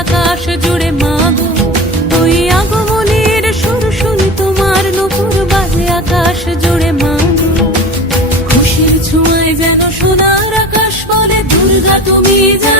আকাশ জুড়ে মাগো। ওই আগমনের সুর শুনি তোমার নুপুর বাজে আকাশ জুড়ে মাগো। খুশির ছোঁয়ায় যেন সোনার আকাশ বলে, দুর্গা, তুমি জাগো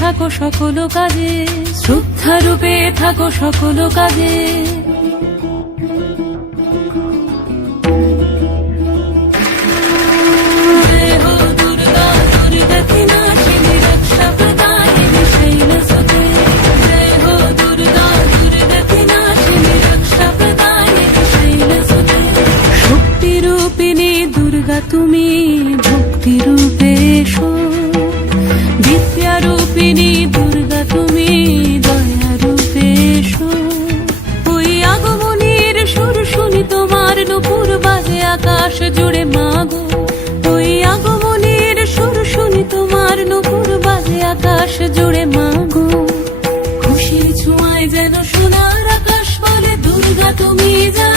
থাকো সকল কাজে শ্রদ্ধা রূপে থাকো সকল কাজে। জয় হো দুর্গা দুর্গতি তুমি দয়া রূপে ওই আগমনের সুর শুনি তোমার নুপুর বাজে আকাশ জুড়ে মাগো ওই আগমনের সুর শুনি তোমার নুপুর বাজে আকাশ জুড়ে মাগো খুশির ছোঁয়ায় যেন সোনার আকাশ বলে, দুর্গা তুমি জাগো